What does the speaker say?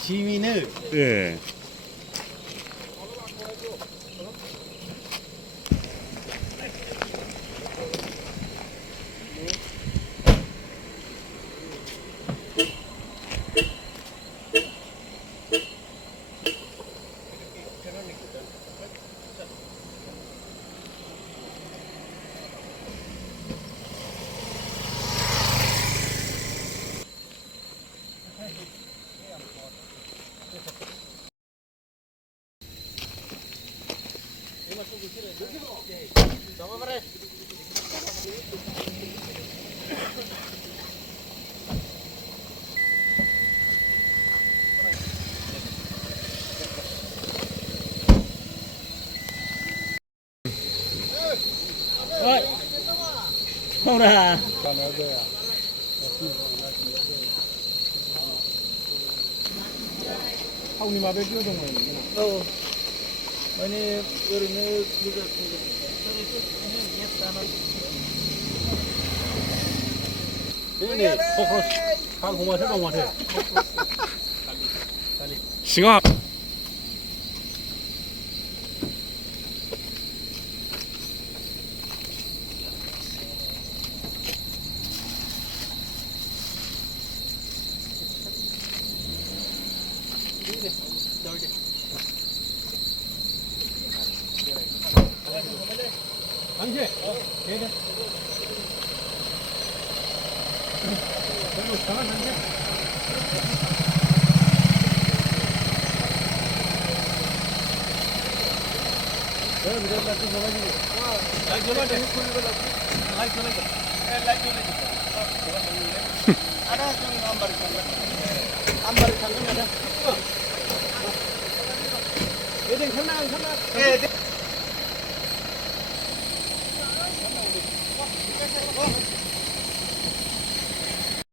지민을 예. 형아. 형님 앞에 끼어든 거예요. 아니 그러면 누가 네네. 그렇지. 다 고마 해봐 맞아. 싱어. 당신. 얘가. 별로 장안 당신. 내가 미래 라이트 줘가지고. 라이트 줘가지고. 라이트 줘가지고. 라이트 줘가지고. 알아 좀 한 마리 잠깐. 한 마리 잠깐 가자. 얘들 하나. 예.